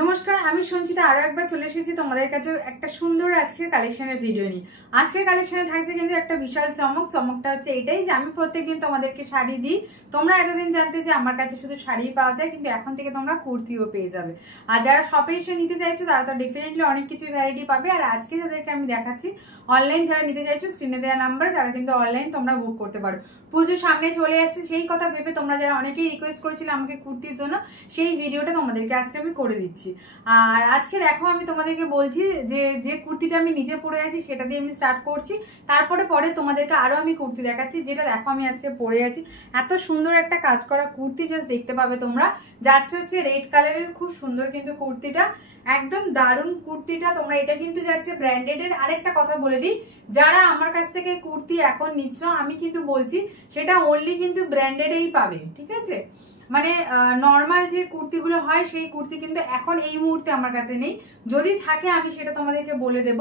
নমস্কার, আমি সঞ্চিতা আরো একবার চলে এসেছি তোমাদের কাছে একটা সুন্দর আজকের কালেকশনের ভিডিও নিয়ে। আজকের কালেকশনে থাকছে কিন্তু একটা বিশাল চমকটা হচ্ছে এটাই যে আমি প্রত্যেকদিন তোমাদেরকে শাড়ি দিই। তোমরা এতদিন জানতে যে আমার কাছে শুধু শাড়ি পাওয়া যায়, কিন্তু এখন থেকে তোমরা কুর্তিও পেয়ে যাবে। আর যারা শপে এসে নিতে চাইছো তারা তো ডেফিনেটলি অনেক কিছু ভ্যারাইটি পাবে। আর আজকে যাদেরকে আমি দেখাচ্ছি অনলাইন যারা নিতে চাইছো, স্ক্রিনে দেওয়া নাম্বার তারা কিন্তু অনলাইন তোমরা বুক করতে পারো। পুজো সামনে চলে আসছে, সেই কথা ভেবে তোমরা যারা অনেকেই রিকোয়েস্ট করেছিলে আমাকে কুর্তির জন্য, সেই ভিডিওটা তোমাদেরকে আজকে আমি করে দিচ্ছি। আর আজকে দেখো আমি তোমাদেরকে বলছি যে কুর্তিটা আমি নিজে পরে আছি সেটা দিয়ে আমি স্টার্ট করছি। তারপরে তোমাদেরকে আরো আমি কুর্তি দেখাচ্ছি, যেটা দেখো আমি আজকে পরে আছি। এত সুন্দর একটা কাজ করা কুর্তি জাস্ট দেখতে পাবে তোমরা। যাচ্ছে হচ্ছে রেড কালারের, খুব সুন্দর কিন্তু কুর্তিটা, একদম দারুণ কুর্তিটা। তোমরা এটা কিন্তু যাচ্ছে ব্র্যান্ডেড এর। আরেকটা কথা বলে দিই, যারা আমার কাছ থেকে কুর্তি এখন নিচ্ছ, আমি কিন্তু বলছি সেটা অনলি কিন্তু ব্র্যান্ডেডেই পাবে, ঠিক আছে? মানে নর্মাল যে কুর্তিগুলো হয় সেই কুর্তি কিন্তু এখন এই মুহূর্তে আমার কাছে নেই। যদি থাকে আমি সেটা তোমাদেরকে বলে দেব,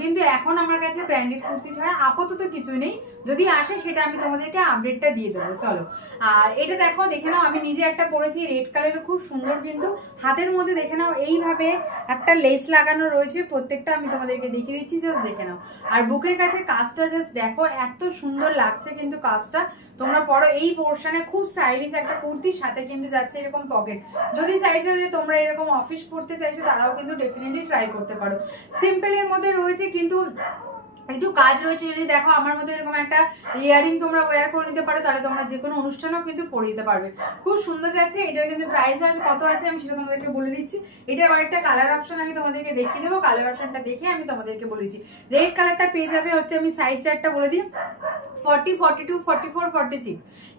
কিন্তু এখন আমার কাছে ব্র্যান্ডেড কুর্তি ছাড়া আপাতত কিছু নেই। যদি আসে সেটা আমি তোমাদেরকে আপডেটটা দিয়ে দেবো। চলো, আর এটা দেখো, দেখে নাও আমি নিজে একটা পরেছি রেড কালারের, খুব সুন্দর কিন্তু। হাতের মধ্যে দেখে নাও এইভাবে একটা লেস লাগানো রয়েছে, প্রত্যেকটা আমি তোমাদেরকে দেখিয়ে দিচ্ছি, জাস্ট দেখে নাও। আর বুকের কাছে কাজটা জাস্ট দেখো, এত সুন্দর লাগছে কিন্তু কাজটা। তোমরা পরো এই পোর্শনে, খুব স্টাইলিশ একটা কুর্তির সাথে কিন্তু যাচ্ছে এরকম পকেট। যদি চাইছো যে তোমরা এরকম অফিস পড়তে চাইছো, তারাও কিন্তু ডেফিনেটলি ট্রাই করতে পারো। সিম্পল এর মধ্যে রয়েছে কিন্তু একটু কাজ রয়েছে। যদি দেখো আমার মধ্যে এরকম একটা ইয়ারিং তোমরা ওয়্যার করে নিতে পারো, তাহলে তোমরা যে কোনো অনুষ্ঠানেও কিন্তু পরে দিতে পারবে। খুব সুন্দর যাচ্ছে। এটার কিন্তু প্রাইস আছে কত আছে আমি সেটা তোমাদেরকে বলে দিচ্ছি। এটার অনেকটা কালার অপশন আমি তোমাদেরকে দেখিয়ে দেবো। কালার অপশনটা দেখে আমি তোমাদেরকে বলে দিচ্ছি। রেড কালারটা পেয়ে যাবে হচ্ছে, আমি সাইজ চার্টটা বলে দিই, 40, 42, 44, 46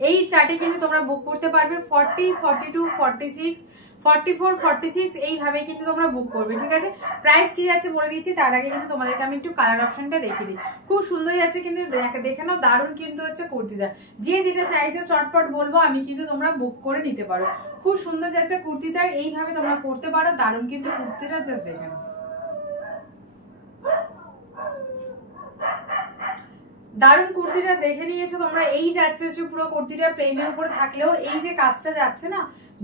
এই চার্টে কিন্তু তোমরা বুক করতে পারবে। 40, 42, 46, 44, 46 এইভাবে কিন্তু তোমরা বুক করবে, ঠিক আছে? প্রাইস কি যাচ্ছে বলে দিচ্ছি, তার আগে কিন্তু তোমাদেরকে আমি একটু কালার অপশনটা দেখিয়ে দিই। খুব সুন্দর যাচ্ছে কিন্তু, দেখে নাও, দারুণ কিন্তু হচ্ছে কুর্তিটা। যে যেটা চাইছো চটপট বলবো, আমি কিন্তু তোমরা বুক করে নিতে পারো। খুব সুন্দর যাচ্ছে কুর্তিটা, এইভাবে তোমরা পরতে পারো। দারুণ কিন্তু কুর্তিটা, জাস্ট দেখে নাও, দারুণ কুর্তিটা দেখে নিয়েছো তোমরা। এই যাচ্ছে হচ্ছে পুরো কুর্তিটা প্লেনের উপরে থাকলেও এই যে কাজটা যাচ্ছে না,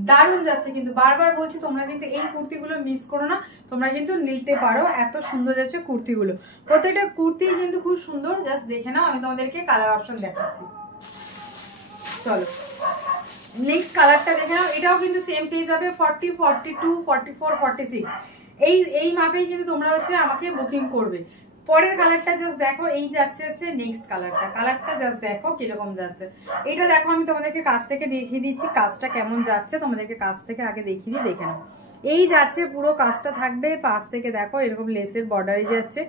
দারুণ যাচ্ছে কিন্তু। বারবার বলছি তোমরা কিন্তু এই কুর্তিগুলো মিস করো না, তোমরা কিন্তু নিতে পারো। এত সুন্দর যাচ্ছে কুর্তিগুলো, প্রত্যেকটা কুর্তি কিন্তু খুব সুন্দর। জাস্ট দেখে নাও, আমি তোমাদেরকে কালার অপশন দেখাচ্ছি। চলো নেক্সট কালারটা দেখে নাও। এটাও কিন্তু সেম পেয়ে যাবে 40, 42, 44, 46 এই মাপেই কিন্তু তোমরা হচ্ছে আমাকে বুকিং করবে। পরের কালারটা জাস্ট দেখো, এই যাচ্ছে হচ্ছে নেক্সট কালারটা জাস্ট দেখো কিরকম যাচ্ছে। এটা দেখো আমি তোমাদেরকে কাছ থেকে দেখিয়ে দিচ্ছি কাজটা কেমন যাচ্ছে। তোমাদেরকে কাছ থেকে আগে দেখিয়ে দিই, দেখে নাও। এই যাচ্ছে পুরো কাজটা থাকবে, পাশ থেকে দেখো এরকম লেসের বর্ডারে যাচ্ছে।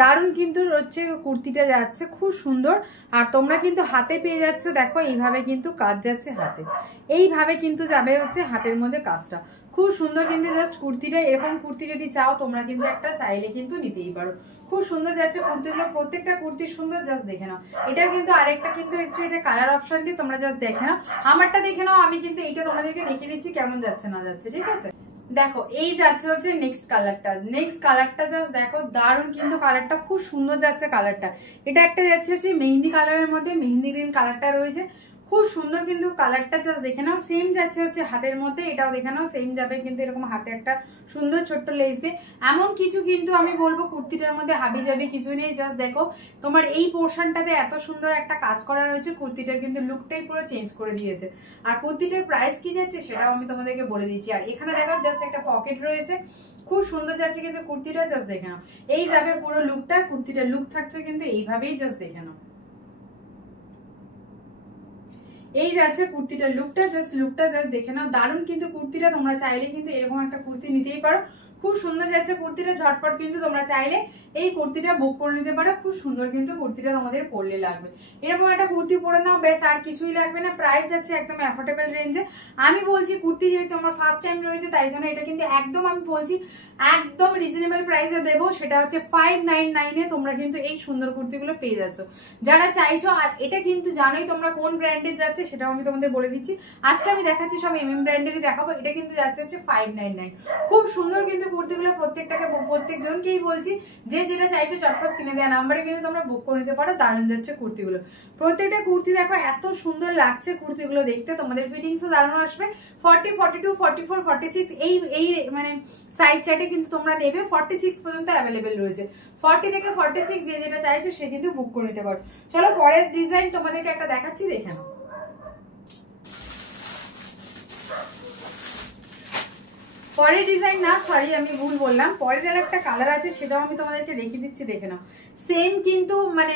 দারুণ কিন্তু হচ্ছে কুর্তিটা যাচ্ছে, খুব সুন্দর। আর তোমরা কিন্তু হাতে পেয়ে যাচ্ছ, দেখো এইভাবে কিন্তু কাজ যাচ্ছে হাতে, এইভাবে কিন্তু যাবে হচ্ছে হাতের মধ্যে কাজটা। খুব সুন্দর কিন্তু জাস্ট কুর্তিটা। এরকম কুর্তি যদি চাও তোমরা কিন্তু একটা চাইলে কিন্তু নিতেই পারো। খুব সুন্দর যাচ্ছে কুর্তিগুলো, প্রত্যেকটা কুর্তি সুন্দর, জাস্ট দেখে নাও। এটার কিন্তু আরেকটা কিন্তু হচ্ছে, এটা কালার অপশন দিয়ে তোমরা জাস্ট দেখে নাও। আমারটা দেখে নাও, আমি কিন্তু এইটা তোমাদেরকে দেখিয়ে দিচ্ছি কেমন যাচ্ছে না যাচ্ছে, ঠিক আছে? দেখো এই যাচ্ছে হচ্ছে নেক্সট কালারটা জাস্ট দেখো, দারুণ কিন্তু কালারটা, খুব সুন্দর যাচ্ছে কালারটা। এটা একটা যাচ্ছে হচ্ছে মেহেন্দি কালারের মধ্যে, মেহেন্দি গ্রিন কালারটা রয়েছে, খুব সুন্দর কিন্তু কালারটা, জাস্ট দেখে নাও। সেম যাচ্ছে হচ্ছে হাতের মধ্যে, এটাও দেখে নাও সেম যাবে কিন্তু এরকম হাতে একটা সুন্দর ছোট্ট লেস দিয়ে। এমন কিছু কিন্তু আমি বলবো কুর্তিটার মধ্যে হাবি যাবি কিছু নেই। জাস্ট দেখো তোমার এই পোর্শনটাতে এত সুন্দর একটা কাজ করা রয়েছে, কুর্তিটার কিন্তু লুকটাই পুরো চেঞ্জ করে দিয়েছে। আর কুর্তিটার প্রাইস কি যাচ্ছে সেটাও আমি তোমাদেরকে বলে দিচ্ছি। আর এখানে দেখো জাস্ট একটা পকেট রয়েছে, খুব সুন্দর যাচ্ছে কিন্তু কুর্তিটা, জাস্ট দেখে নাও। এই যাবে পুরো লুকটা, কুর্তিটার লুক থাকছে কিন্তু এইভাবেই, জাস্ট দেখে নাও। এই যাচ্ছে কুর্তিটার লুকটা, জাস্ট লুকটা দেখে নাও। দারুণ কিন্তু কুর্তিটা, তোমরা চাইলে কিন্তু এরকম একটা কুর্তি নিতেই পারো। খুব সুন্দর যাচ্ছে কুর্তিটা, ঝটপট কিন্তু তোমরা চাইলে এই কুর্তিটা বুক করে নিতে পারো। খুব সুন্দর কিন্তু কুর্তিটা তোমাদের পরলে লাগবে। এরকম একটা কুর্তি পরে নাও, বেশ আর কিছুই লাগবে না। প্রাইস যাচ্ছে একদম অ্যাফোর্ডেবল রেঞ্জে। আমি বলছি কুর্তি যেহেতু আমার ফার্স্ট টাইম রয়েছে, তাই জন্য এটা কিন্তু একদম আমি বলছি একদম রিজনেবল প্রাইসে দেবো। সেটা হচ্ছে 599 তোমরা কিন্তু এই সুন্দর কুর্তিগুলো পেয়ে যাচ্ছ যারা চাইছো। আর এটা কিন্তু জানোই তোমরা কোন ব্র্যান্ডের যাচ্ছে সেটাও আমি তোমাদের বলে দিচ্ছি। আজকে আমি দেখাচ্ছি সব MM ব্র্যান্ডেরই দেখাবো। এটা কিন্তু যাচ্ছে হচ্ছে 599, খুব সুন্দর কিন্তু কুর্তিগুলো প্রত্যেকজনকেই বলছি যে যেটা চাইছো চটপট কিনে দেওয়া নাম্বারে কিন্তু তোমরা বুক করে নিতে পারো। দারুণ যাচ্ছে কুর্তিগুলো, প্রত্যেকটা কুর্তি দেখো এত সুন্দর লাগছে কুর্তিগুলো দেখতে, তোমাদের ফিটিংসও দারুণ আসবে। 40, 42, 44, 46 এই মানে সাইজ চার্টে কিন্তু তোমরা নেবে। 46 পর্যন্ত অ্যাভেলেবেল রয়েছে, 40 থেকে 46 যে যেটা চাইছো সে কিন্তু বুক করে নিতে পারো। চলো পরের ডিজাইন তোমাদেরকে একটা দেখাচ্ছি, দেখে নাও। পরের ডিজাইন না, সরি আমি ভুল বললাম, পরের আর একটা কালার আছে সেটাও আমি তোমাদেরকে দেখিয়ে দিচ্ছি, দেখে নাও। সেম কিন্তু মানে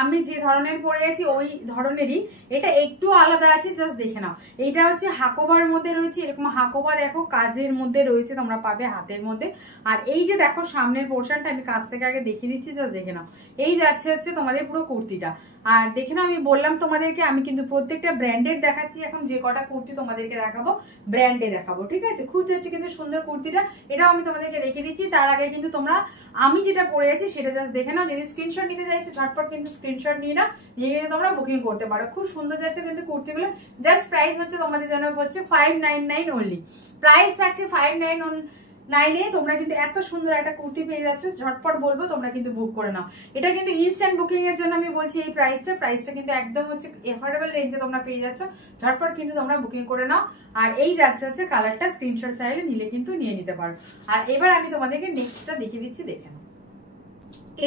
আমি যে ধরনের পরে আছি ওই ধরনেরই, এটা একটু আলাদা আছে, জাস্ট দেখে নাও। এইটা হচ্ছে হাকোবার মধ্যে রয়েছে, এরকম হাকোবা দেখো কাজের মধ্যে রয়েছে, তোমরা পাবে হাতের মধ্যে। আর এই যে দেখো সামনের পোর্শনটা আমি কাছ থেকে আগে দেখিয়ে দিচ্ছি, জাস্ট দেখে নাও। এই যাচ্ছে হচ্ছে তোমাদের পুরো কুর্তিটা। আর দেখে নাও, আমি বললাম তোমাদেরকে আমি কিন্তু প্রত্যেকটা ব্র্যান্ডেড দেখাচ্ছি, এখন যে কটা কুর্তি তোমাদেরকে দেখাবো ব্র্যান্ডে দেখাবো, ঠিক আছে। খুব যাচ্ছে কিন্তু সুন্দর কুর্তিটা, এটাও আমি তোমাদেরকে দেখিয়ে দিচ্ছি। তার আগে কিন্তু তোমরা আমি যেটা পরে আছি সেটা জাস্ট দেখে নাও। যদি স্ক্রিনশট নিতে চাইছো ঝটপট কিন্তু স্ক্রিনশট নিয়ে নাও, নিয়ে কিন্তু তোমরা বুকিং করতে পারো। খুব সুন্দর যাচ্ছে কিন্তু কুর্তিগুলো। জাস্ট প্রাইস হচ্ছে তোমাদের জন্য হচ্ছে 599 অনলি, প্রাইস থাকছে 599 তোমরা কিন্তু এত সুন্দর একটা কুর্তি পেয়ে যাচ্ছ। ঝটপট বলবো তোমরা কিন্তু বুক করে নাও। এটা কিন্তু ইনস্ট্যান্ট বুকিং এর জন্য আমি বলছি এই প্রাইসটা কিন্তু একদম হচ্ছে এফোর্ডেবল রেঞ্জে তোমরা পেয়ে যাচ্ছ। ঝটপট কিন্তু তোমরা বুকিং করে নাও। আর এই যাচ্ছে হচ্ছে কালারটা, স্ক্রিনশট চাইলে নিলে কিন্তু নিয়ে নিতে পারো। আর এবার আমি তোমাদেরকে নেক্সটটা দেখিয়ে দিচ্ছি, দেখে নাও।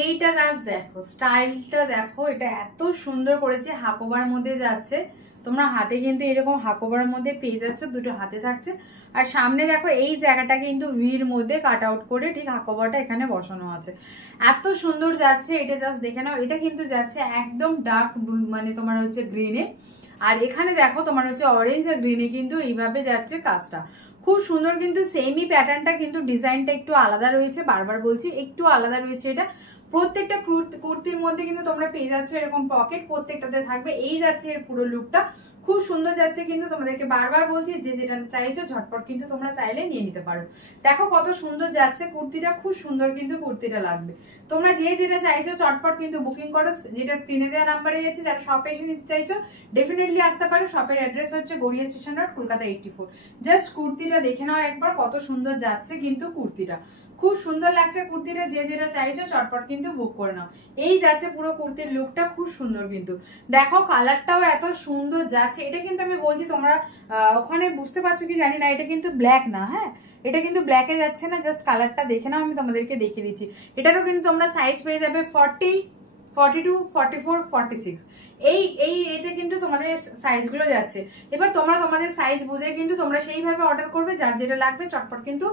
এইটা জাস্ট দেখো, স্টাইলটা দেখো, এটা এত সুন্দর করেছে, হাকোবার মধ্যে যাচ্ছে। তোমরা হাতে কিন্তু এরকম হাকোবার মধ্যে পেয়ে যাচ্ছ, দুটো হাতে থাকছে। আর সামনে দেখো এই জায়গাটা কিন্তু ভির মধ্যে কাট আউট করে ঠিক হাকোবারটা এখানে বসানো আছে, এত সুন্দর যাচ্ছে। এটা জাস্ট দেখে নাও, এটা কিন্তু যাচ্ছে একদম ডার্ক মানে তোমার হচ্ছে গ্রিনে। আর এখানে দেখো তোমার হচ্ছে অরেঞ্জ আর গ্রিনে কিন্তু এইভাবে যাচ্ছে কাজটা, খুব সুন্দর। কিন্তু সেমই প্যাটার্নটা কিন্তু ডিজাইনটা একটু আলাদা রয়েছে, বারবার বলছি একটু আলাদা রয়েছে। এটা প্রত্যেকটা কুর্তির মধ্যে কিন্তু তোমরা পেয়ে যাচ্ছ এরকম পকেট, প্রত্যেকটাতে থাকবে। এই যাচ্ছে এর পুরো লুকটা, খুব সুন্দর যাচ্ছে। কিন্তু তোমাদেরকে বারবার বলছি যে যেটা চাইছো ঝটপট কিন্তু তোমরা চাইলে নিয়ে নিতে পারো। দেখো কত সুন্দর যাচ্ছে কুর্তিটা, খুব সুন্দর কিন্তু কুর্তিটা লাগবে। তোমরা যে যেটা চাইছো চটপট কিন্তু বুকিং করো, যেটা স্ক্রিনে দেওয়া নাম্বারে যাচ্ছে। যারা শপে এসে নিতে চাইছো ডেফিনেটলি আসতে পারো। শপের অ্যাড্রেস হচ্ছে Garia station road, Kolkata 84। Just কুর্তিটা দেখে নাও একবার, কত সুন্দর যাচ্ছে কিন্তু কুর্তিটা, খুব সুন্দর লাগছে কুর্তিটা। যে যেটা চাইছো চটপট কিন্তু বুক করে নাও। এই যাচ্ছে পুরো কুর্তির লুকটা, খুব সুন্দর কিন্তু। দেখো কালারটাও এত সুন্দর যাচ্ছে। এটা কিন্তু আমি বলছি তোমরা ওখানে বুঝতে পারছো কি জানি না, এটা কিন্তু ব্ল্যাক না, হ্যাঁ এটা কিন্তু ব্ল্যাকে যাচ্ছে না। জাস্ট কালারটা দেখে নাও, আমি তোমাদেরকে দেখিয়ে দিচ্ছি। এটারও কিন্তু তোমরা সাইজ পেয়ে যাবে 40, 42, 44, 46 এইতে কিন্তু তোমাদের সাইজগুলো যাচ্ছে। এবার তোমরা তোমাদের সাইজ বুঝে কিন্তু তোমরা সেইভাবে অর্ডার করবে, যার যেটা লাগবে চটপট কিন্তু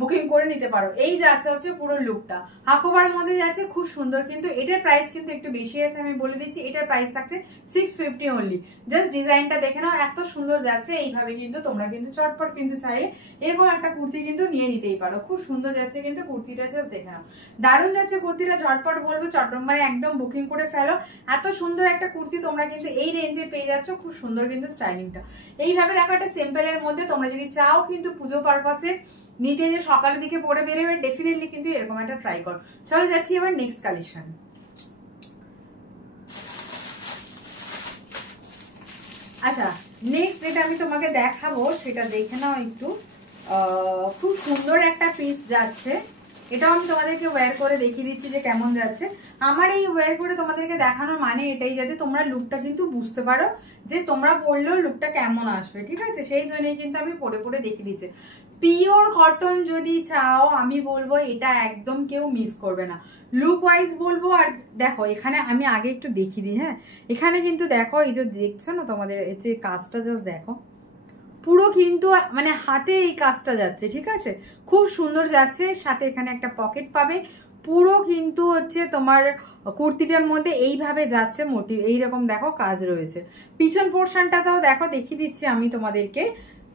বুকিং করে নিতে পারো। এই যাচ্ছে হচ্ছে পুরো লুকটা, হাকোবার মধ্যে যাচ্ছে, খুব সুন্দর। কিন্তু এটার প্রাইস কিন্তু একটু বেশি আছে, আমি বলে দিচ্ছি। এটার প্রাইস থাকছে 650 অনলি। জাস্ট ডিজাইনটা দেখে নাও, এত সুন্দর যাচ্ছে। এইভাবে কিন্তু তোমরা কিন্তু চটপট কিন্তু চাইলে এরকম একটা কুর্তি কিন্তু নিয়ে নিতেই পারো। খুব সুন্দর যাচ্ছে কিন্তু কুর্তিটা, জাস্ট দেখে নাও, দারুণ যাচ্ছে কুর্তিটা। ঝটপট বলবো চটপট মানে একদম বুকিং করে ফেলো। এত সুন্দর একটা কুর্তি তোমরা কিন্তু এই রেঞ্জে পেয়ে যাচ্ছ, খুব সুন্দর কিন্তু স্টাইলিংটা। এইভাবে দেখো একটা সিম্পলের মধ্যে তোমরা যদি চাও কিন্তু পুজো পারপাসে নিতে, যে সকালের দিকে পরে বেরোবে ডেফিনেটলি কিন্তু এরকম একটা ট্রাই করো। চলে যাচ্ছি এবার নেক্সট কালেকশন। আচ্ছা নেক্সট যেটা আমি তোমাকে দেখাবো সেটা দেখে নাও একটু। খুব সুন্দর একটা পিস যাচ্ছে, এটাও আমি তোমাদেরকে ওয়্যার করে দেখিয়ে দিচ্ছি যে কেমন যাচ্ছে। আমার এই ওয়্যার করে তোমাদেরকে দেখানোর মানে এটাই, যাতে তোমরা লুকটা কিন্তু বুঝতে পারো যে তোমরা পরলেও লুকটা কেমন আসবে, ঠিক আছে। সেই জন্যই কিন্তু আমি পরে পরে দেখিয়ে দিচ্ছি। পিওর কটন যদি চাও আমি বলবো এটা একদম কেউ মিস করবে না, লুক ওয়াইজ বলবো। আর দেখো এখানে আমি আগে একটু দেখিয়ে দিই, হ্যাঁ এখানে কিন্তু দেখো এই যে দেখছো না তোমাদের এই যে কাজটা, জাস্ট দেখো পুরো কিন্তু মানে হাতে এই কাজটা যাচ্ছে, ঠিক আছে, খুব সুন্দর যাচ্ছে। সাথে এখানে একটা পকেট পাবে, পুরো কিন্তু হচ্ছে তোমার কুর্তিটার মধ্যে এইভাবে যাচ্ছে মোটিভ, এইরকম দেখো কাজ রয়েছে। পিছন পোর্শনটাতেও দেখো দেখিয়ে দিচ্ছি আমি তোমাদেরকে,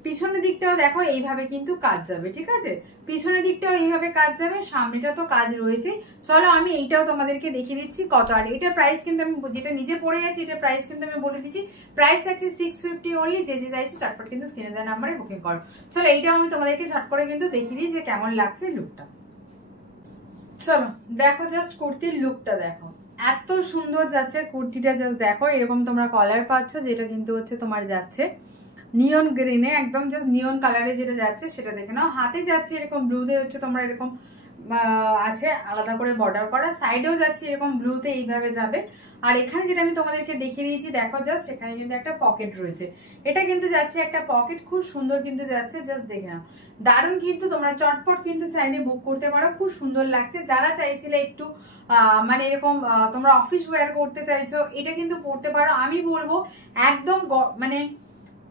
পিছনের দিকটাও দেখো এইভাবে কিন্তু কাজ যাবে, ঠিক আছে, পিছনের দিকটাও এইভাবে কাজ যাবে, সামনেটা তো কাজ রয়েছে। চলো আমি এইটাও তোমাদেরকে দেখিয়ে দিচ্ছি কত। আর এটার প্রাইস কিন্তু আমি যেটা নিজে পড়ে যাচ্ছি এটার প্রাইস কিন্তু আমি বলে দিচ্ছি, প্রাইস থাকছে 650 অনলি। যে যে চাইছে চটপট কিন্তু স্ক্রিনে দেওয়া নাম্বারে বুকিং করো। চলো এইটাও আমি তোমাদেরকে ঝট করে কিন্তু দেখিয়ে দিই যে কেমন লাগছে লুকটা। চলো দেখো জাস্ট কুর্তির লুকটা দেখো, এত সুন্দর যাচ্ছে কুর্তিটা, জাস্ট দেখো এরকম তোমরা কলার পাচ্ছ, যেটা কিন্তু হচ্ছে তোমার যাচ্ছে। নিয়ন গ্রিনে, একদম জাস্ট নিয়ন কালারে যেটা যাচ্ছে সেটা দেখে নাও। হাতে যাচ্ছে এরকম ব্লুতে হচ্ছে তোমরা এরকম আছে আলাদা করে বর্ডার করা, সাইডেও যাচ্ছে এরকম ব্লুতে এইভাবে যাবে। আর এখানে যেটা আমি তোমাদেরকে দেখিয়ে দিয়েছি দেখো জাস্ট, এখানে কিন্তু একটা পকেট রয়েছে, এটা কিন্তু যাচ্ছে একটা পকেট, খুব সুন্দর কিন্তু যাচ্ছে, জাস্ট দেখে নাও দারুণ কিন্তু। তোমরা চটপট কিন্তু চাইলে বুক করতে পারো, খুব সুন্দর লাগছে। যারা চাইছিলে একটু মানে এরকম তোমরা অফিস ওয়্যার করতে চাইছো, এটা কিন্তু পরতে পারো। আমি বলবো একদম মানে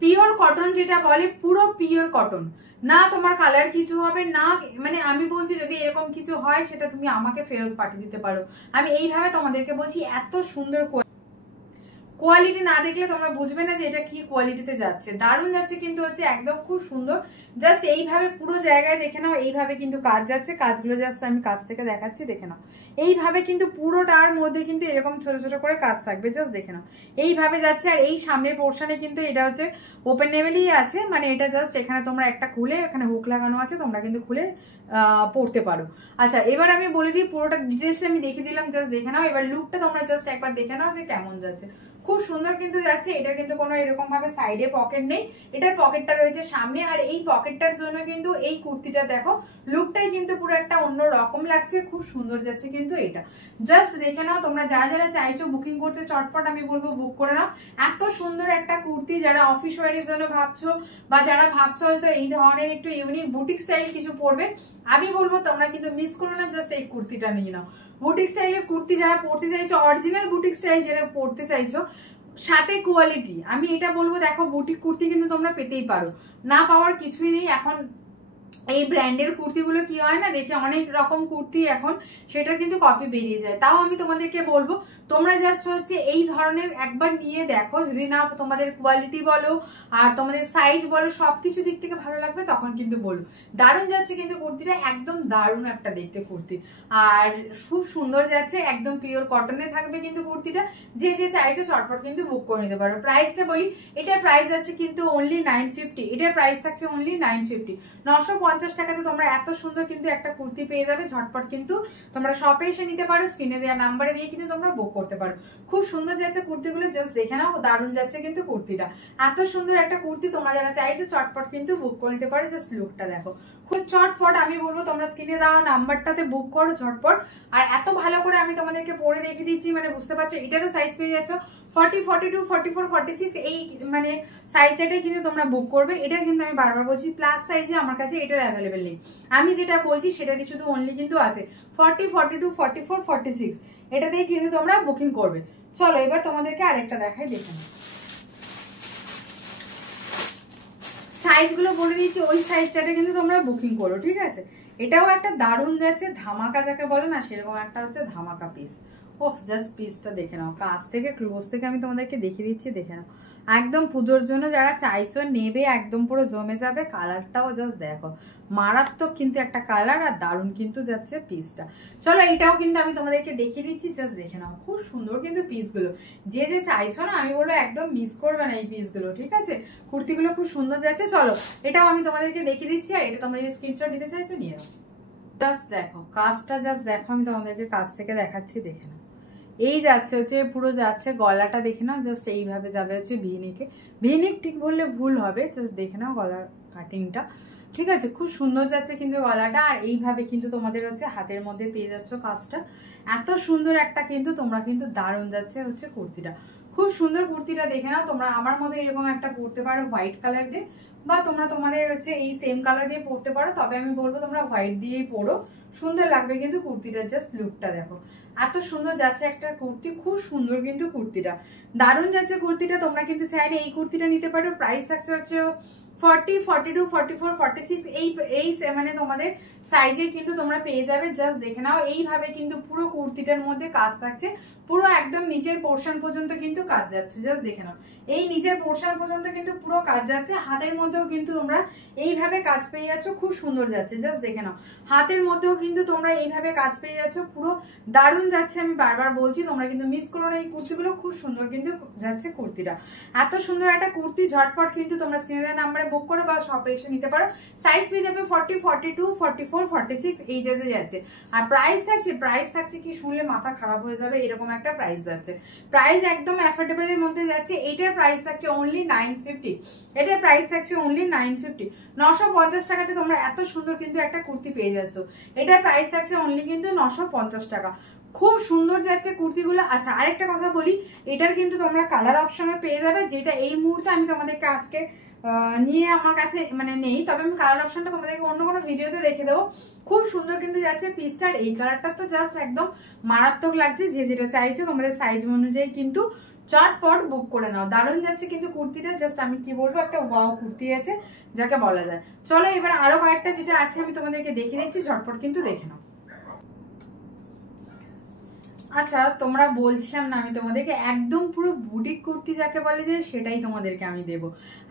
পিওর কটন যেটা বলে, পুরো পিওর কটন, না তোমার কালার কিছু হবে না। মানে আমি বলছি যদি এরকম কিছু হয় সেটা তুমি আমাকে ফেরত পাঠিয়ে দিতে পারো, আমি এইভাবে তোমাদেরকে বলছি। এত সুন্দর কোয়ালিটি না দেখলে তোমরা বুঝবে না যে এটা কি কোয়ালিটিতে যাচ্ছে, দারুণ যাচ্ছে কিন্তু হচ্ছে একদম খুব সুন্দর। জাস্ট এইভাবে পুরো জায়গায় দেখে নাও, এইভাবে কিন্তু কাজ যাচ্ছে, কাজগুলো জাস্ট আমি কাছ থেকে দেখাচ্ছি, দেখে নাও এইভাবে কিন্তু পুরোটার মধ্যে কিন্তু এরকম ছোট ছোট করে কাজ থাকবে, জাস্ট দেখে নাও এইভাবে যাচ্ছে। আর এই সামনের পোর্শনে কিন্তু এটা হচ্ছে ওপেন লেভেলই আছে, মানে এটা জাস্ট এখানে তোমরা একটা খুলে, এখানে হুক লাগানো আছে, তোমরা কিন্তু খুলে পড়তে পারো। আচ্ছা এবার আমি বলে দিই পুরোটা ডিটেলস আমি দেখে দিলাম, জাস্ট দেখে নাও। এবার লুকটা তোমরা জাস্ট একবার দেখে নাও যে কেমন যাচ্ছে, খুব সুন্দর কিন্তু যাচ্ছে। এটা কিন্তু কোনো এরকম ভাবে সাইডে পকেট নেই, এটার পকেটটা রয়েছে সামনে। আর এই পকেটটার জন্য কিন্তু এই কুর্তিটা দেখো লুকটাই কিন্তু পুরো একটা অন্য রকম লাগছে, খুব সুন্দর যাচ্ছে কিন্তু এটা, জাস্ট দেখে নাও। তোমরা যারা যারা চাইছো বুকিং করতে চটপট আমি বলবো বুক করে নাও। এত সুন্দর একটা কুর্তি, যারা অফিস ওয়ারের জন্য ভাবছো বা যারা ভাবছো হয়তো এই ধরনের একটু ইউনিক বুটিক স্টাইল কিছু পরবে, আমি বলবো তোমরা কিন্তু মিস করো না, জাস্ট এই কুর্তিটা নিয়ে নাও। বুটিক স্টাইলের কুর্তি যারা পরতে চাইছো, অরিজিনাল বুটিক স্টাইল যারা পরতে চাইছো, সাথে কোয়ালিটি, আমি এটা বলবো দেখো বুটিক কুর্তি কিন্তু তোমরা পেতেই পারো, না পাওয়ার কিছুই নেই। এখন এই ব্র্যান্ডের কুর্তিগুলো কি হয় না, দেখে অনেক রকম কুর্তি এখন সেটা কিন্তু কপি বেরিয়ে যায়। তাও আমি তোমাদেরকে বলবো তোমরা জাস্ট হচ্ছে এই ধরনের একবার নিয়ে দেখো, যদি না তোমাদের কোয়ালিটি বলো আর তোমাদের সাইজ বলো সবকিছু দিক থেকে ভালো লাগবে তখন কিন্তু বলো। দারুণ যাচ্ছে কিন্তু কুর্তিটা, একদম দারুণ একটা দেখতে কুর্তি, আর খুব সুন্দর যাচ্ছে, একদম পিওর কটনে থাকবে কিন্তু কুর্তিটা। যে যে চাইছো চটপট কিন্তু বুক করে নিতে পারো। প্রাইসটা বলি, এটার প্রাইস আছে কিন্তু অনলি 950, এটার প্রাইস থাকছে অনলি 950, 950 টাকাতে তোমরা এত সুন্দর কিন্তু একটা কুর্তি পেয়ে যাবে। ঝটপট কিন্তু তোমরা শপে এসে নিতে পারো, স্ক্রিনে দেওয়া নাম্বারে দিয়ে কিন্তু তোমরা বুক করতে পারো। খুব সুন্দর যাচ্ছে কুর্তিগুলো, জাস্ট দেখে নাও দারুণ যাচ্ছে কিন্তু কুর্তিটা। এত সুন্দর একটা কুর্তি, তোমরা যারা চাইছো চটপট কিন্তু বুক করে নিতে পারো। জাস্ট লুকটা দেখো খুব চটপট, আমি বলবো তোমরা স্ক্রিনে দেওয়া নাম্বারটাতে বুক করো ঝটপট। আর এত ভালো করে আমি তোমাদেরকে পরে দেখে দিচ্ছি, মানে বুঝতে পারছো এটারও সাইজ পেয়ে যাচ্ছ 40, 42, 44, 46, এই মানে সাইজটাই কিন্তু তোমরা বুক করবে। এটা কিন্তু আমি বারবার বলছি প্লাস সাইজে আমার কাছে এটার অ্যাভেলেবেল নেই, আমি যেটা বলছি সেটারই শুধু অনলি কিন্তু আছে 40, 42, 44, 46, এটাতেই কিন্তু তোমরা বুকিং করবে। চলো এবার তোমাদেরকে আরেকটা দেখাই, দেখে নাও সাইজগুলো বলে দিয়েছি, ওই সাইজ চার্টে কিন্তু তোমরা বুকিং করো, ঠিক আছে। এটাও একটা দারুণ যাচ্ছে ধামাকা, যাকে বলে না সেরকম একটা হচ্ছে ধামাকা পিস। ওফ জাস্ট পিসটা দেখে নাও, কাছ থেকে ক্লোজ থেকে আমি তোমাদেরকে দেখিয়ে দিচ্ছি, দেখে নাও একদম পুজোর জন্য যারা চাইছো নেবে, একদম পুরো জমে যাবে। কালারটাও জাস্ট দেখো মারাত্মক কিন্তু একটা কালার, আর দারুণ কিন্তু যাচ্ছে পিসটা। চলো এটাও কিন্তু আমি তোমাদেরকে দেখিয়ে দিচ্ছি, জাস্ট দেখে নাও খুব সুন্দর কিন্তু পিসগুলো। যে যে চাইছো না আমি বলবো একদম মিস করবে না এই পিসগুলো, ঠিক আছে। কুর্তিগুলো খুব সুন্দর যাচ্ছে। চলো এটাও আমি তোমাদেরকে দেখিয়ে দিচ্ছি, আর এটা তোমরা যদি স্ক্রিনশট নিতে চাইছো নিয়ে নাও। জাস্ট দেখো কাজটা, জাস্ট দেখো আমি তোমাদেরকে কাছ থেকে দেখাচ্ছি, দেখে নাও এই যাচ্ছে হচ্ছে পুরো যাচ্ছে গলাটা, দেখে নাও জাস্ট এইভাবে যাবে হচ্ছে ভিনেকে, ভিনেক ঠিক বললে ভুল হবে, জাস্ট দেখে নাও গলার কাটিংটা, ঠিক আছে। খুব সুন্দর যাচ্ছে কিন্তু গলাটা, আর এইভাবে কিন্তু তোমাদের হচ্ছে হাতের মধ্যে পেয়ে যাচ্ছ কাজটা। এত সুন্দর একটা কিন্তু তোমরা কিন্তু দারুণ যাচ্ছে হচ্ছে কুর্তিটা, খুব সুন্দর কুর্তিটা দেখে নাও। তোমরা আমার মধ্যে এরকম একটা পরতে পারো হোয়াইট কালার দিয়ে, বা তোমরা তোমাদের হচ্ছে এই সেম কালার দিয়ে পরতে পারো, তবে আমি বলবো তোমরা হোয়াইট দিয়েই পরো, সুন্দর লাগবে কিন্তু কুর্তিটার। জাস্ট লুকটা দেখো এত সুন্দর যাচ্ছে একটা কুর্তি, খুব সুন্দর কিন্তু কুর্তিটা, দারুণ যাচ্ছে কুর্তিটা। তোমরা কিন্তু চাইলে এই কুর্তিটা নিতে পারো। প্রাইস থাকছে হচ্ছে 40, 42, 44, 46, এই মানে তোমাদের সাইজে কিন্তু তোমরা পেয়ে যাবে। জাস্ট দেখে নাও এইভাবে কিন্তু পুরো কুর্তিটার মধ্যে কাজ থাকছে, পুরো একদম নিচের পোর্শন পর্যন্ত কিন্তু কাজ যাচ্ছে, জাস্ট দেখে নাও এই নিচের পোর্শন পর্যন্ত কিন্তু পুরো কাজ যাচ্ছে। হাতের মধ্যেও কিন্তু তোমরা এইভাবে কাজ পেয়ে যাচ্ছ, খুব সুন্দর যাচ্ছে, জাস্ট দেখে নাও হাতের মধ্যেও কিন্তু তোমরা এইভাবে কাজ পেয়ে যাচ্ছ, পুরো দারুণ যাচ্ছে। আমি বারবার বলছি তোমরা কিন্তু মিস করো না এই কুর্তিগুলো, খুব সুন্দর কিন্তু যাচ্ছে কুর্তিটা। এত সুন্দর একটা কুর্তি, ঝটপট কিন্তু তোমরা স্ক্রিনে দেওয়া নাম্বারে বুক করে বা শপে এসে নিতে পারো। সাইজ পেয়ে যাবে 40, 42, 44, 46 এই যেতে যাচ্ছে। আর প্রাইস থাকছে কি শুনলে মাথা খারাপ হয়ে যাবে, এরকম একটা প্রাইস যাচ্ছে। প্রাইস একদম অ্যাফোর্ডেবল এর মধ্যে যাচ্ছে। এটার প্রাইস থাকছে অনলি 950। এটার প্রাইস থাকছে অনলি 950। 950 টাকাতে তোমরা এত সুন্দর কিন্তু একটা কুর্তি পেয়ে যাচ্ছ। এটার প্রাইস থাকছে অনলি কিন্তু 950 টাকা। খুব সুন্দর যাচ্ছে কুর্তিগুলো। আচ্ছা আরেকটা কথা বলি, এটার কিন্তু তোমরা কালার অপশনে পেয়ে যাবে, যেটা এই মুহূর্তে আমি তোমাদেরকে আজকে নিয়ে আমার কাছে মানে নেই, তবে আমি কালার অপশনটা তোমাদেরকে অন্য কোনো ভিডিওতে দেখে দেবো। খুব সুন্দর কিন্তু যাচ্ছে পিসটার। এই কালারটা তো জাস্ট একদম মারাত্মক লাগছে। যে যেটা চাইছো তোমাদের সাইজ অনুযায়ী কিন্তু চটপট বুক করে নাও। দারুণ যাচ্ছে কিন্তু কুর্তিটা, জাস্ট আমি কি বলবো, একটা ওয়াও কুর্তি আছে যাকে বলা যায়। চলো এবার আরো কয়েকটা যেটা আছে আমি তোমাদেরকে দেখে নিচ্ছি, ঝটপট কিন্তু দেখে নাও। আচ্ছা তোমরা বলছিলাম না আমি তোমাদেরকে একদম পুরো বুটিক কুর্তি যাকে বলে যে সেটাই তোমাদেরকে আমি দেব।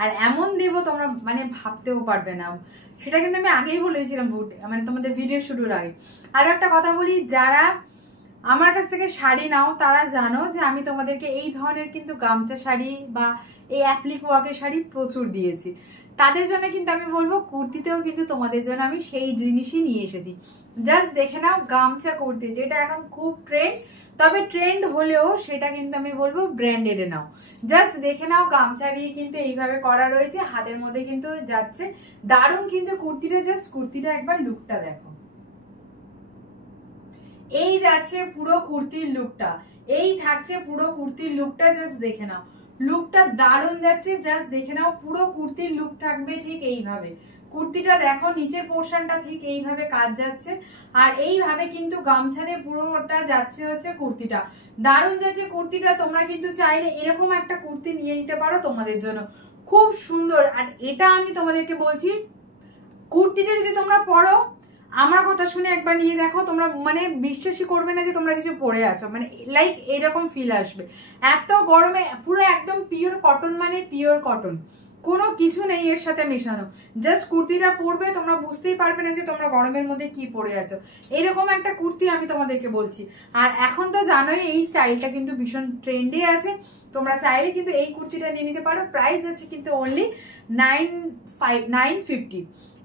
আর এমন দেব তোমরা মানে ভাবতেও পারবে না। সেটা কিন্তু আমি আগেই বলেছিলাম মানে তোমাদের ভিডিও শুরুর আগে। আর একটা কথা বলি, যারা আমার কাছ থেকে শাড়ি নাও তারা জানো যে আমি তোমাদেরকে এই ধরনের কিন্তু গামছা শাড়ি বা এই অ্যাপ্লিক ওয়ার্কের শাড়ি প্রচুর দিয়েছি। তাদের জন্য কিন্তু আমি বলবো কুর্তিতেও কিন্তু তোমাদের জন্য আমি সেই জিনিসই নিয়ে এসেছি। জাস্ট দেখে নাও গামছা কুর্তি, যেটা এখন খুব ট্রেন্ড, তবে ট্রেন্ড হলেও সেটা কিন্তু আমি বলবো ব্র্যান্ডেড নাও। জাস্ট দেখে নাও গামছা দিয়ে কিন্তু এইভাবে করা রয়েছে, হাতের মধ্যে কিন্তু যাচ্ছে দারুণ কিন্তু কুর্তিটা। জাস্ট কুর্তিটা একবার লুকটা দেখো, এই যাচ্ছে পুরো কুর্তির লুকটা, এই থাকছে পুরো কুর্তির লুকটা। জাস্ট দেখে নাও লুকটা দারুণ যাচ্ছে। জাস্ট দেখে নাও পুরো কুর্তির লুক থাকবে ঠিক এইভাবে। কুর্তিটা দেখো নিচের পোর্শনটা ঠিক এইভাবে কাজ যাচ্ছে, আর এইভাবে কিন্তু গামছাতে পুরোটা যাচ্ছে হচ্ছে কুর্তিটা। দারুণ যাচ্ছে কুর্তিটা। তোমরা কিন্তু চাইলে এরকম একটা কুর্তি নিয়ে নিতে পারো তোমাদের জন্য, খুব সুন্দর। আর এটা আমি তোমাদেরকে বলছি, কুর্তিটা যদি তোমরা পরো, আমার কথা শুনে একবার নিয়ে দেখো, তোমরা মানে বিশ্বাসই করবে না যে তোমরা কিছু পরে আছো, মানে লাইক এরকম ফিল আসবে। এত গরমে পুরো একদম পিওর কটন, মানে পিওর কটন, কোনো কিছু নেই এর সাথে মেশানো। জাস্ট কুর্তিটা পরবে তোমরা বুঝতেই পারবে না যে তোমরা গরমের মধ্যে কি পরে আছো। এরকম একটা কুর্তি আমি তোমাদেরকে বলছি। আর এখন তো জানোই এই স্টাইলটা কিন্তু ভীষণ ট্রেন্ডে আছে, তোমরা চাইলে কিন্তু এই কুর্তিটা নিয়ে নিতে পারো। প্রাইস আছে কিন্তু অনলি 950।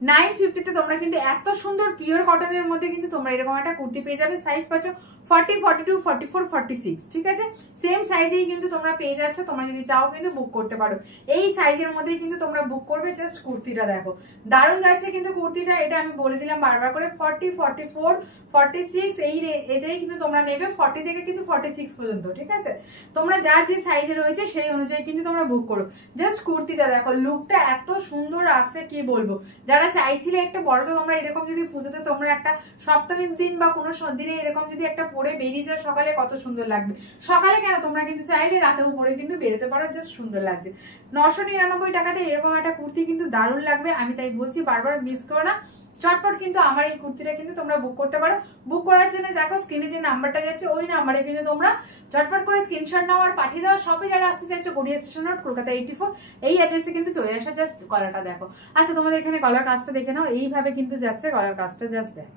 950 তোমরা কিন্তু এত সুন্দর পিওর কটনের মধ্যে কিন্তু তোমরা এরকম একটা কুর্তি পেয়ে যাবে। সাইজ পাচ্ছ 40, 42, 44, 46, ঠিক আছে? সেম সাইজেই কিন্তু তোমরা পেয়ে যাচ্ছ। তোমরা যদি চাও কিন্তু বুক করতে পারো, এই সাইজের মধ্যেই কিন্তু তোমরা বুক করবে। জাস্ট কুর্তিটা দেখো দারুণ যাচ্ছে কিন্তু কুর্তিটা। এটা আমি বলে দিলাম বারবার করে, 40, 44, 46 এই এতেই কিন্তু তোমরা নেবে, 40 থেকে কিন্তু 46 পর্যন্ত, ঠিক আছে? তোমরা যার যে সাইজে রয়েছে সেই অনুযায়ী কিন্তু তোমরা বুক করো। জাস্ট কুর্তিটা দেখো, লুকটা এত সুন্দর আসছে কি বলবো। যারা চাইছিলে একটা বড়, তো তোমরা এরকম যদি পুজোতে তোমরা একটা সপ্তমীর দিন বা কোনো দিনে এরকম যদি একটা পরে বেরিয়ে যাও সকালে, কত সুন্দর লাগবে। সকালে কেন, তোমরা কিন্তু চাইলে রাতেও পরে কিন্তু বেরোতে পারো, জাস্ট সুন্দর লাগছে। 999 টাকাতে এরকম একটা কুর্তি কিন্তু দারুণ লাগবে। আমি তাই বলছি বারবার মিস করো না, চটপট কিন্তু আমার এই কুর্তিটা কিন্তু তোমরা বুক করতে পারো। বুক করার জন্য দেখো স্ক্রিনে যে নাম্বারটা যাচ্ছে ওই নাম্বারে কিন্তু তোমরা চটপট করে স্ক্রিনশট নাও আর পাঠিয়ে দাও। শপে যারা আসতে চাইছো গড়িয়া স্টেশন রোড, কলকাতা 84 এই অ্যাড্রেসে কিন্তু চলে আসা। জাস্ট গলাটা দেখো। আচ্ছা তোমাদের এখানে গলার কাজটা দেখে নাও, এইভাবে কিন্তু যাচ্ছে গলার কাজটা। জাস্ট দেখো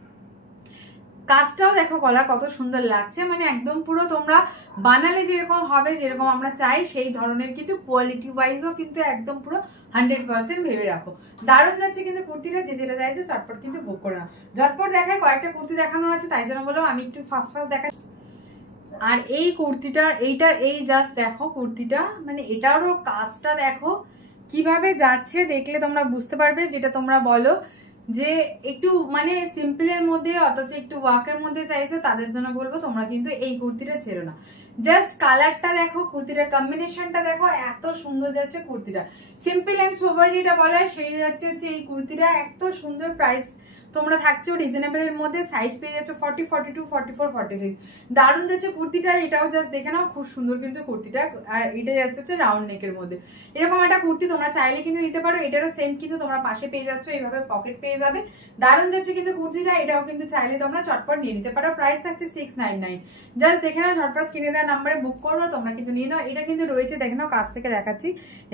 কাজটাও দেখো, গলার কত সুন্দর লাগছে, মানে একদম পুরো তোমরা বানালে যেরকম হবে, যেরকম আমরা চাই সেই ধরনের কিন্তু কোয়ালিটি ওয়াইজও কিন্তু একদম পুরো 100% ভেবে রাখো। দারুণ যাচ্ছে কিন্তু কুর্তিটা। যে যেটা চাইছে চটপট কিন্তু বুক করে নাও। ঝটপট দেখায় কয়েকটা কুর্তি দেখানো আছে, তাই জন্য বললাম আমি একটু ফাস্ট দেখাই। আর এই কুর্তিটা এইটা এই জাস্ট দেখো কুর্তিটা, মানে এটারও কাজটা দেখো কিভাবে যাচ্ছে, দেখলে তোমরা বুঝতে পারবে। যেটা তোমরা বলো যে একটু মানে সিম্পলের মধ্যে অথচ একটু ওয়ার্কের মধ্যে চাইছো, তাদের জন্য বলবো তোমরা কিন্তু এই কুর্তিটা ছেড়ো না। জাস্ট কালারটা দেখো, কুর্তিটার কম্বিনেশনটা দেখো, এত সুন্দর যাচ্ছে কুর্তিটা। সিম্পল এন্ড সোভার যেটা বলা হয় সেই যাচ্ছে হচ্ছে এই কুর্তিটা। এত সুন্দর প্রাইস তোমরা থাকছো রিজনেবল এর মধ্যে। সাইজ পেয়ে যাচ্ছ 40, 42, 44, 46। দারুণ যাচ্ছে কুর্তিটা। এটাও জাস্ট দেখে নাও, খুব সুন্দর কিন্তু কুর্তিটা। আর এটা যাচ্ছে হচ্ছে রাউন্ড নেকের মধ্যে। এরকম একটা কুর্তি তোমরা চাইলে কিন্তু নিতে পারো। এটারও সেম কিন্তু তোমরা পাশে পেয়ে যাচ্ছ, এইভাবে পকেট পেয়ে যাবে। দারুণ যাচ্ছে কিন্তু কুর্তিটা। এটাও কিন্তু চাইলে তোমরা চটপট নিয়ে নিতে পারো। প্রাইস থাকছে 699। জাস্ট দেখে নাও, ঝটপট স্ক্রিনে দেওয়া নাম্বারে বুক করবো, তোমরা কিন্তু নিয়ে নাও। এটা কিন্তু রয়েছে দেখে নাও, কাছ থেকে দেখাচ্ছি,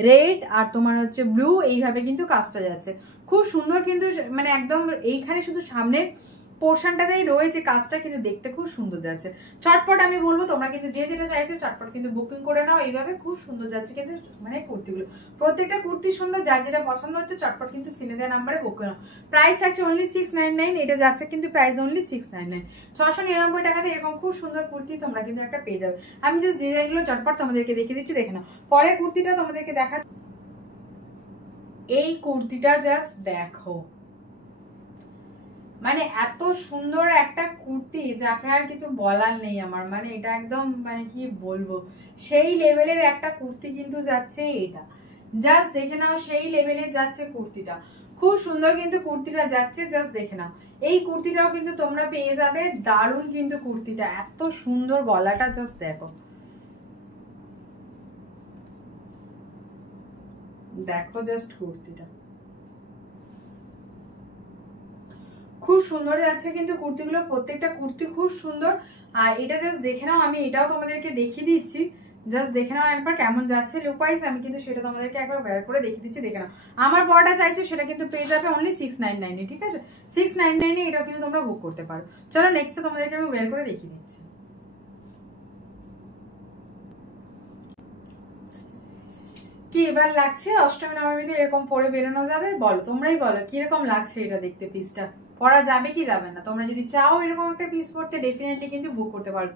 রেড আর তোমার হচ্ছে ব্লু, এইভাবে কিন্তু কাজটা যাচ্ছে। খুব সুন্দর কিন্তু, মানে একদম এইখানে শুধু সামনের পোর্শনটাতেই রয়েছে কাজটা, কিন্তু দেখতে খুব সুন্দর যাচ্ছে। চটপট আমি বলবো তোমরা কিন্তু যে যেটা চাইছো চটপট কিন্তু বুকিং করে নাও, এইভাবে খুব সুন্দর যাচ্ছে কিন্তু মানে কুর্তিগুলো, প্রত্যেকটা কুর্তি সুন্দর, যার যেটা পছন্দ হচ্ছে চটপট কিন্তু স্ক্রিনে দেওয়া নাম্বারে বুক করে নাও। প্রাইস থাকছে অনলি 699, এটা যাচ্ছে কিন্তু প্রাইস অনলি 699। 699 টাকাতে এরকম খুব সুন্দর কুর্তি তোমরা কিন্তু একটা পেয়ে যাবে। আমি জাস্ট ডিজাইনগুলো চটপট তোমাদেরকে দেখিয়ে দিচ্ছি, দেখে নাও। পরের কুর্তিটা তোমাদেরকে দেখা, এই কুর্তিটা জাস্ট দেখো, মানে এত সুন্দর একটা কুর্তি যাকে আর কিছু বলার নেই আমার, মানে এটা একদম মানে কি বলবো, সেই লেভেলের একটা কুর্তি কিন্তু যাচ্ছে এটা, জাস্ট দেখে নাও সেই লেভেলের যাচ্ছে কুর্তিটা, খুব সুন্দর কিন্তু কুর্তিটা যাচ্ছে, জাস্ট দেখে নাও। এই কুর্তিটাও কিন্তু তোমরা পেয়ে যাবে, দারুণ কিন্তু কুর্তিটা, এত সুন্দর গলাটা, জাস্ট দেখো, দেখো জাস্ট কুর্তিটা খুব সুন্দর যাচ্ছে কিন্তু কুর্তিগুলো, প্রত্যেকটা কুর্তি খুব সুন্দর। আর এটা জাস্ট দেখে নাও, আমি এটাও তোমাদেরকে দেখিয়ে দিচ্ছি, জাস্ট দেখে নাও একবার কেমন যাচ্ছে লুক ওয়াইজ, আমি কিন্তু সেটা তোমাদেরকে একবার বের করে দেখিয়ে দিচ্ছি, দেখে নাও। আমার বড়টা চাইছো সেটা কিন্তু পেয়ে যাবে অনলি 699, ঠিক আছে? 699 এটাও কিন্তু তোমরা বুক করতে পারো। চলো নেক্সট তোমাদেরকে আমি বের করে দেখিয়ে দিচ্ছি। কি এবার লাগছে অষ্টমী নবমীতে এরকম পরে বেরোনো যাবে? বলো, তোমরাই বলো কিরকম লাগছে এটা দেখতে, পিসটা পরা যাবে কি যাবে না? তোমরা যদি চাও এরকম একটা পিস পরতে ডেফিনেটলি কিন্তু বুক করতে পারো,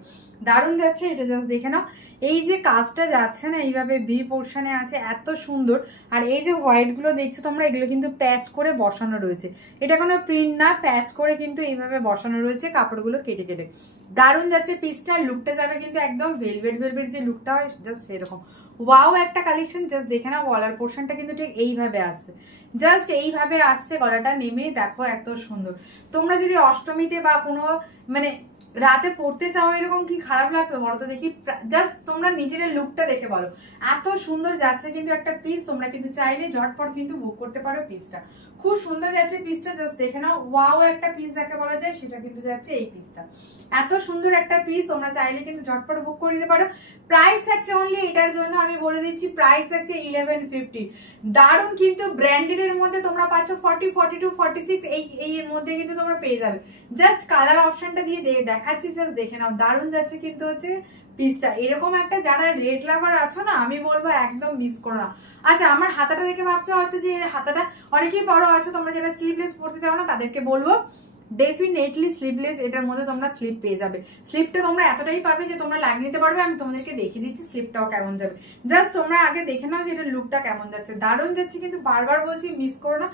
দারুণ যাচ্ছে এটা, জাস্ট দেখে নাও। এই যে কাজটা যাচ্ছে না এইভাবে ভি পোর্শনে আছে, এত সুন্দর। আর এই যে হোয়াইট গুলো দেখছো তোমরা, এগুলো কিন্তু প্যাচ করে বসানো রয়েছে, এটা কোনো প্রিন্ট না, প্যাচ করে কিন্তু এইভাবে বসানো রয়েছে কাপড়গুলো কেটে কেটে, দারুণ যাচ্ছে পিসটা। লুকটা যাবে কিন্তু একদম ভেলভেট ভেলভেট যে লুকটা হয় জাস্ট সেরকম, ওয়াও একটা কালেকশন, জাস্ট দেখে নাও। গলার পোর্শনটা কিন্তু ঠিক এইভাবে আসছে, জাস্ট এইভাবে আসছে গলাটা নেমে, দেখো এত সুন্দর। তোমরা যদি অষ্টমীতে বা কোনো মানে রাতে পড়তে চাও এরকম কি খারাপ লাগবে বলো তো দেখি? জাস্ট তোমরা নিজের লুকটা দেখে বলো, এত সুন্দর যাচ্ছে কিন্তু একটা পিস, তোমরা কিন্তু চাইলে ঝটপট কিন্তু বুক করতে পারো পিসটা, খুব সুন্দর যাচ্ছে পিসটা, জাস্ট দেখে নাও। ওয়াও একটা পিস যাকে বলা যায় সেটা কিন্তু যাচ্ছে এই পিসটা, এত সুন্দর একটা পিস, তোমরা চাইলে কিন্তু ঝটপট বুক করে দিতে পারো। প্রাইস থাকছে অনলি, এটার জন্য আমি বলে দিচ্ছি প্রাইস থাকছে 1150। দারুণ কিন্তু ব্র্যান্ডেড এর মধ্যে তোমরা পাচ্ছ 40, 42, 46 এই এর মধ্যে কিন্তু তোমরা পেয়ে যাবে। জাস্ট কালার অপশনটা দিয়ে দেখাচ্ছি, জাস্ট দেখে নাও, দারুণ যাচ্ছে কিন্তু হচ্ছে পিসটা। এরকম একটা যারা রেড লাভার আছো না, আমি বলবো একদম মিস করো না। আচ্ছা, আমার হাতাটা দেখে ভাবছো হয়তো যে হাতাটা অনেকেই বড় আছো, তোমরা যারা স্লিভলেস পড়তে চাও না তাদেরকে বলবো ডেফিনেটলি স্লিভলেস, এটার মধ্যে তোমরা স্লিপ পেয়ে যাবে। স্লিপটা তোমরা এতটাই পাবে যে তোমরা লাগিয়ে নিতে পারবে। আমি তোমাদেরকে দেখিয়ে দিচ্ছি স্লিপটাও কেমন যাবে, জাস্ট তোমরা আগে দেখে নাও যে এটার লুকটা কেমন যাচ্ছে, দারুণ যাচ্ছে কিন্তু, বারবার বলছি মিস করো না,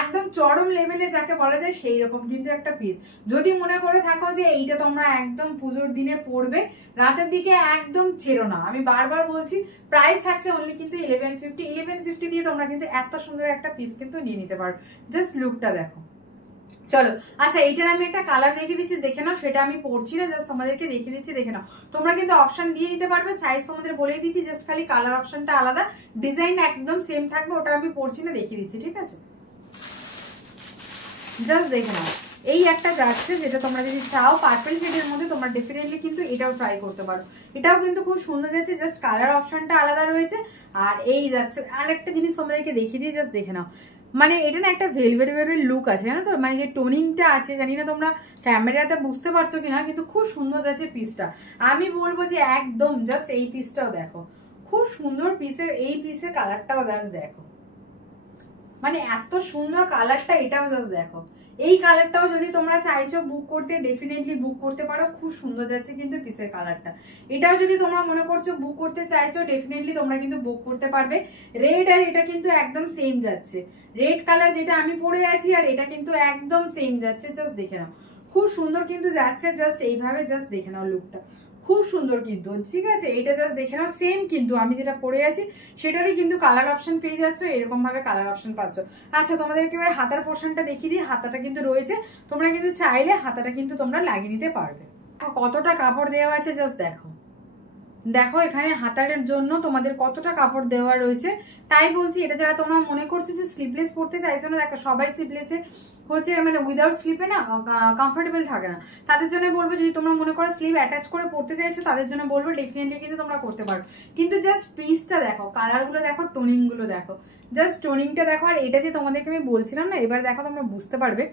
একদম চরম লেভেলে যাকে বলা যায় সেই রকম কিন্তু একটা পিস। যদি মনে করে থাকো যে এইটা তোমরা একদম পুজোর দিনে পরবে, রাতের দিকে একদম ছেড়ো না, আমি বারবার বলছি প্রাইস থাকছে অনলি কিন্তু 1150। 1150 দিয়ে তোমরা কিন্তু এত সুন্দর একটা পিস কিন্তু নিয়ে নিতে পারো, জাস্ট লুকটা দেখো। চলো, আচ্ছা এইটার আমি একটা কালার দেখিয়ে দিচ্ছি, দেখে নাও, সেটা আমি পড়ছি না, জাস্ট তোমাদেরকে দেখিয়ে দিচ্ছি, দেখে নাও। তোমরা কিন্তু অপশন দিয়ে নিতে পারবে, সাইজ তোমাদের বলেই দিচ্ছি, জাস্ট খালি কালার অপশনটা আলাদা, ডিজাইন একদম সেম থাকবে, ওটা আমি পড়ছি না, দেখিয়ে দিচ্ছি, ঠিক আছে? জাস্ট দেখে নাও, এই একটা যাচ্ছে, যেটা তোমরা যদি চাও পার্পল শেডের মধ্যে তোমরা ডেফিনেটলি কিন্তু এটাও ট্রাই করতে পারো, এটাও কিন্তু খুব সুন্দর যাচ্ছে, জাস্ট কালার অপশনটা আলাদা রয়েছে। আর এই যাচ্ছে আর একটা জিনিস তোমাদেরকে দেখিয়ে দিয়ে, জাস্ট দেখে নাও, মানে এটা না একটা ভেলভেট ভেলভেট লুক আছে, জানো তো, মানে যে টোনিংটা আছে, জানি না তোমরা ক্যামেরাতে বুঝতে পারছো কিনা, কিন্তু খুব সুন্দর যাচ্ছে পিসটা। আমি বলবো যে একদম জাস্ট এই পিসটাও দেখো, খুব সুন্দর পিসের, এই পিসের কালারটাও জাস্ট দেখো, মানে এত সুন্দর কালারটা, এটাও জাস্ট দেখো। এই কালারটাও যদি তোমরা চাইছো বুক করতে ডেফিনেটলি বুক করতে পারো, খুব সুন্দর যাচ্ছে কিন্তু পিসের কালারটা। এটাও যদি তোমরা মনে করছো বুক করতে চাইছো ডেফিনেটলি তোমরা কিন্তু বুক করতে পারবে। রেড আর এটা কিন্তু একদম সেম যাচ্ছে, রেড কালার যেটা আমি পরে আছি আর এটা কিন্তু একদম সেম যাচ্ছে, জাস্ট দেখে নাও, খুব সুন্দর কিন্তু যাচ্ছে, জাস্ট এইভাবে জাস্ট দেখে নাও লুকটা, খুব সুন্দর কিন্তু, ঠিক আছে? এটা জাস্ট দেখে নাও, সেম কিন্তু আমি যেটা পরে আছি সেটারই কিন্তু কালার অপশন পেয়ে যাচ্ছ, এরকম ভাবে কালার অপশন পাচ্ছ। আচ্ছা, তোমাদেরকে এবার হাতার পোর্শনটা দেখিয়ে দিই, হাতাটা কিন্তু রয়েছে, তোমরা কিন্তু চাইলে হাতাটা কিন্তু তোমরা লাগিয়ে নিতে পারবে। কতটা কাপড় দেওয়া আছে জাস্ট দেখো, দেখো এখানে হাতারের জন্য তোমাদের কতটা কাপড় দেওয়া রয়েছে। তাই বলছি এটা যারা তোমরা মনে করছো যে স্লিভলেস পরতে চাইছো না, দেখো সবাই স্লিভলেসে হচ্ছে মানে উইদাউট স্লিপে না কমফোর্টেবল থাকে না, তাদের জন্য বলবো যদি তোমরা মনে করো স্লিভ অ্যাটাচ করে পড়তে চাইছো তাদের জন্য বলবো ডেফিনেটলি কিন্তু তোমরা করতে পারো। কিন্তু জাস্ট পিসটা দেখো, কালারগুলো দেখো, টোনিংগুলো দেখো, জাস্ট টোনিংটা দেখো। আর এটা যে তোমাদেরকে আমি বলছিলাম না, এবার দেখো তোমরা বুঝতে পারবে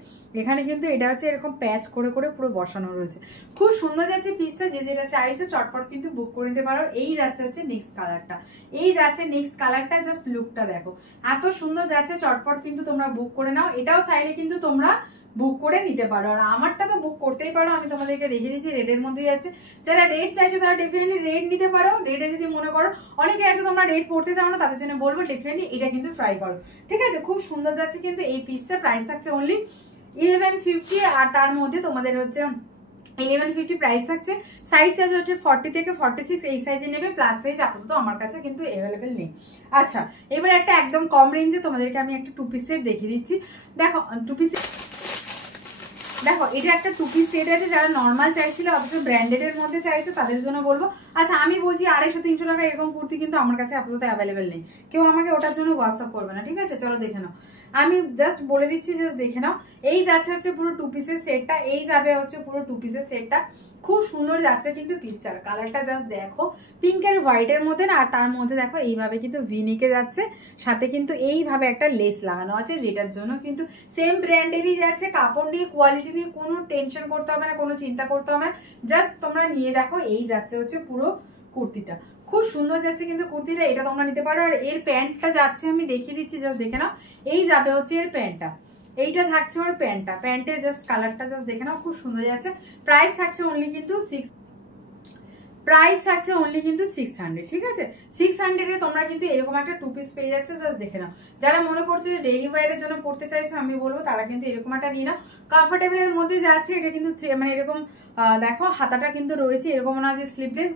এখানে কিন্তু এটা হচ্ছে এরকম প্যাচ করে করে পুরো বসানো রয়েছে, খুব সুন্দর যাচ্ছে পিসটা। যে যেটা চাইছো চটপট কিন্তু বুক করে নিতে পারো। এই যাচ্ছে হচ্ছে নেক্সট কালারটা, এই যাচ্ছে নেক্সট কালারটা, জাস্ট লুকটা দেখো এত সুন্দর যাচ্ছে, চটপট কিন্তু তোমরা বুক করে নাও। এটাও চাইলে কিন্তু তোমরা বুক করে নিতে পারো, আর আমারটা তো বুক করতেই পারো, আমি তোমাদেরকে দেখিয়ে দিচ্ছি রেডের মধ্যেই আছে। যারা রেড চাইছো তারা ডেফিনেটলি রেড নিতে পারো। রেডে যদি মনে করো অনেকে আছে তোমরা রেড পড়তে চাও না, তাদের জন্য বলবো ডেফিনেটলি এটা কিন্তু ট্রাই করো, ঠিক আছে। খুব সুন্দর যাচ্ছে কিন্তু এই পিসটা, প্রাইস থাকছে অনলি 1150, আর তার মধ্যে তোমাদের হচ্ছে 1150 প্রাইস থাকছে। সাইজ আছে হচ্ছে 40 থেকে 46, এই সাইজে নেবে। প্লাস সাইজ আপাতত আমার কাছে কিন্তু অ্যাভেলেবেল নেই। আচ্ছা, এবার একটা একদম কম রেঞ্জে তোমাদেরকে আমি একটা 2 পিস সেট দেখিয়ে দিচ্ছি। দেখো 2 পিস, দেখো এটা একটা 2 পিস সেট আছে, যারা নর্মাল চাইছিল অথচ ব্র্যান্ডেড এর মধ্যে চাইছো তাদের জন্য বলবো। আচ্ছা, আমি বলছি 250-300 টাকা এরকম কুর্তি কিন্তু আমার কাছে আপাতত অ্যাভেলেবেল নেই, কেউ আমাকে ওটার জন্য হোয়াটসঅ্যাপ করবে না, ঠিক আছে। চলো দেখে নাও, আমি জাস্ট বলে দিচ্ছি, জাস্ট দেখে নাও। এই যাচ্ছে হচ্ছে পুরো 2 পিসের সেটটা, এই যাবে হচ্ছে পুরো 2 পিসের সেটটা। খুব সুন্দর যাচ্ছে কিন্তু পিসটার কালারটা জাস্ট দেখো, পিঙ্ক আর হোয়াইটের মধ্যে না, আর তার মধ্যে দেখো এইভাবে কিন্তু ভিনিকে যাচ্ছে, সাথে কিন্তু এইভাবে একটা লেস লাগানো আছে, যেটার জন্য কিন্তু সেম ব্র্যান্ডেরই যাচ্ছে। কাপড় নিয়ে কোয়ালিটি নিয়ে কোনো টেনশন করতে হবে না, কোনো চিন্তা করতে হবে না, জাস্ট তোমরা নিয়ে দেখো। এই যাচ্ছে হচ্ছে পুরো কুর্তিটা, খুব সুন্দর যাচ্ছে কিন্তু কুর্তিটা, এটা তোমরা নিতে পারো। আর এর প্যান্টটা যাচ্ছে, আমি দেখিয়ে দিচ্ছি, জাস্ট দেখে নাও। এই যাবে হচ্ছে এর প্যান্টটা, এইটা থাকছে ওর প্যান্টটা, প্যান্টের জাস্ট কালারটা জাস্ট দেখে নাও, খুব সুন্দর যাচ্ছে। প্রাইস থাকছে অনলি কিন্তু 600, ঠিক আছে। 600 এ তোমরা কিন্তু এরকম একটা 2 পিস পেয়ে যাচ্ছ, জাস্ট দেখে নাও। যারা মনে করছো যে ডেইলি ওয়্যারের জন্য পড়তে চাইছো, আমি বলবো তারা কিন্তু এরকম একটা নিয়ে নাও। কমফোর্টেবল এর মধ্যে যাচ্ছে, এটা কিন্তু মানে এরকম দেখো হাতাটা কিন্তু রয়েছে, এরকম না যে স্লিভলেস,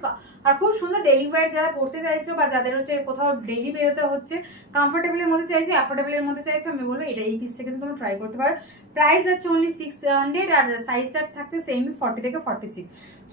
আর খুব সুন্দর ডেইলি ওয়্যার যারা পড়তে চাইছো বা যাদের হচ্ছে কোথাও ডেইলি বেরোতে হচ্ছে, কমফোর্টেবল এর মধ্যে চাইছো, অ্যাফোর্ডেবল এর মধ্যে চাইছো, আমি বলবো এটা এই পিসটা কিন্তু তোমরা ট্রাই করতে পারো। প্রাইস আছে অনলি 600, আর সাইজ চার্ট থাকতে সেম 40 থেকে 46।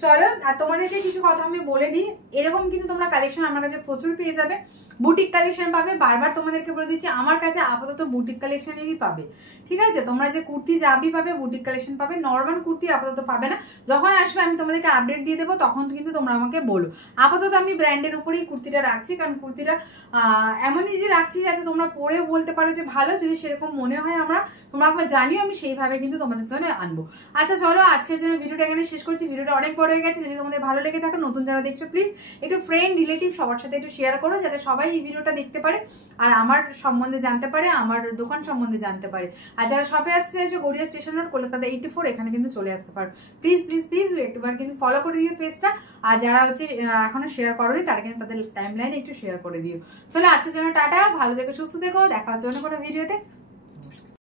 চলো, আর তোমাদেরকে কিছু কথা আমি বলে দিই, এরকম কিন্তু তোমরা কালেকশন আমার কাছে প্রচুর পেয়ে যাবে, বুটিক কালেকশন পাবে। বারবার তোমাদেরকে বলে দিচ্ছি, আমার কাছে আপাতত বুটিক কালেকশনই পাবে, ঠিক আছে। তোমরা যে কুর্তি যাবি পাবে, বুটিক কালেকশন পাবে, নর্মাল কুর্তি আপাতত পাবে না। যখন আসবে আমি তোমাদেরকে আপডেট দিয়ে দেবো, তখন কিন্তু তোমরা আমাকে বলো। আপাতত আমি ব্র্যান্ডের উপরেই কুর্তিটা রাখছি, কারণ কুর্তিটা এমনই যে রাখছি যাতে তোমরা পরেও বলতে পারো যে ভালো, যদি সেরকম মনে হয় তোমরা আমাকে জানিও, আমি সেইভাবে কিন্তু তোমাদের জন্য আনবো। আচ্ছা চলো, আজকের জন্য ভিডিওটা এখানে শেষ করছি। ভিডিওটা অনেক বড় হয়ে গেছে, যদি তোমাদের ভালো লেগে থাকে, নতুন যারা দেখছো প্লিজ একটু ফ্রেন্ড রিলেটিভ সবার সাথে একটু শেয়ার করো, যাতে সবাই এই ভিডিওটা দেখতে পারে আর আমার সম্বন্ধে জানতে পারে, আমার দোকান সম্বন্ধে জানতে পারে। আর যারা শপে আসতে চাইছো, গড়িয়া স্টেশন রোড, কলকাতা 84, এখানে কিন্তু চলে আসতে পারো। প্লিজ প্লিজ প্লিজ একবার কিন্তু ফলো করে দিও পেজটা। আর যারা হচ্ছে এখনো শেয়ার করোনি, তারা কিন্তু তাদের টাইম লাইনে একটু শেয়ার করে দিও। চলো, আজকের জন্য টাটা, ভালো থেকো, সুস্থ থেকো, দেখা হচ্ছে অন্য কোনো ভিডিওতে।